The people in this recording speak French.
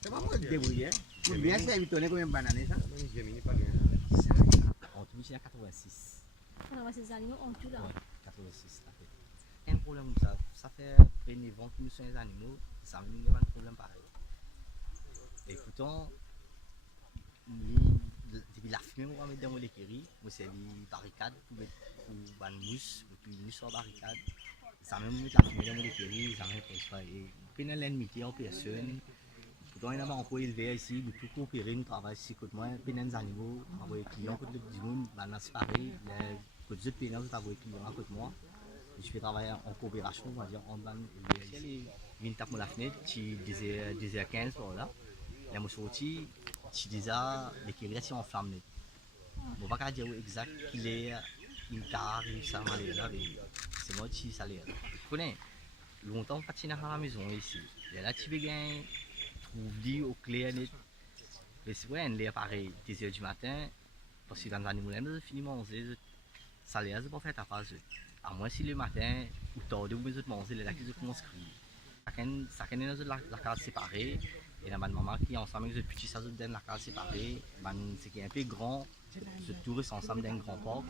C'est pas moi qui débrouille. Vous bien servi, tu combien de bananes ça? On touche à 86. On a ces animaux en tout là. Ouais, 86, ça fait. Un problème comme ça, ça fait près de 9 ans que nous sommes des animaux, ça me donne un problème pareil. Et pourtant, depuis la fumée, on va mettre dans l'écurie, moi c'est des barricades pour mettre une mousse, et puis une mousse en barricade. Ça même mettre la fumée dans l'écurie, ça m'intéresse pas. Et puis dans l'ennemi en personne, pourtant il y a encore élevé ici, mais pour coopérer, nous travaillons ici côté moi, puis dans les animaux, on a des clients côté du monde, c'est pareil, côté des autres pays, on a des clients à côté moi. Je fais travailler en coopération, on va dire, en bas. Il vient taper la fenêtre, tu disais 10h15 par là. La mouche sortie, tu disais l'écurie est en flamme. On ne va pas dire exact qu'il est une car, ça va aller là, c'est moi qui ça allait. Vous connaissez, longtemps, pas de à la maison ici. Et là, tu veux gagner, trouver au clair net. Mais c'est vrai, elle est pareil, 10h du matin, parce que dans les animaux, elle finit manger, ça allait, c'est pas fait à phase. À moins si le matin, ou tard, ou mes autres manger, là, qu'ils commencent à crier. Chacun est dans la case séparée. Et la maman qui est ensemble avec les petits, ça donne la case séparée. C'est qui est un peu grand, c'est tout reste ensemble d'un grand porc.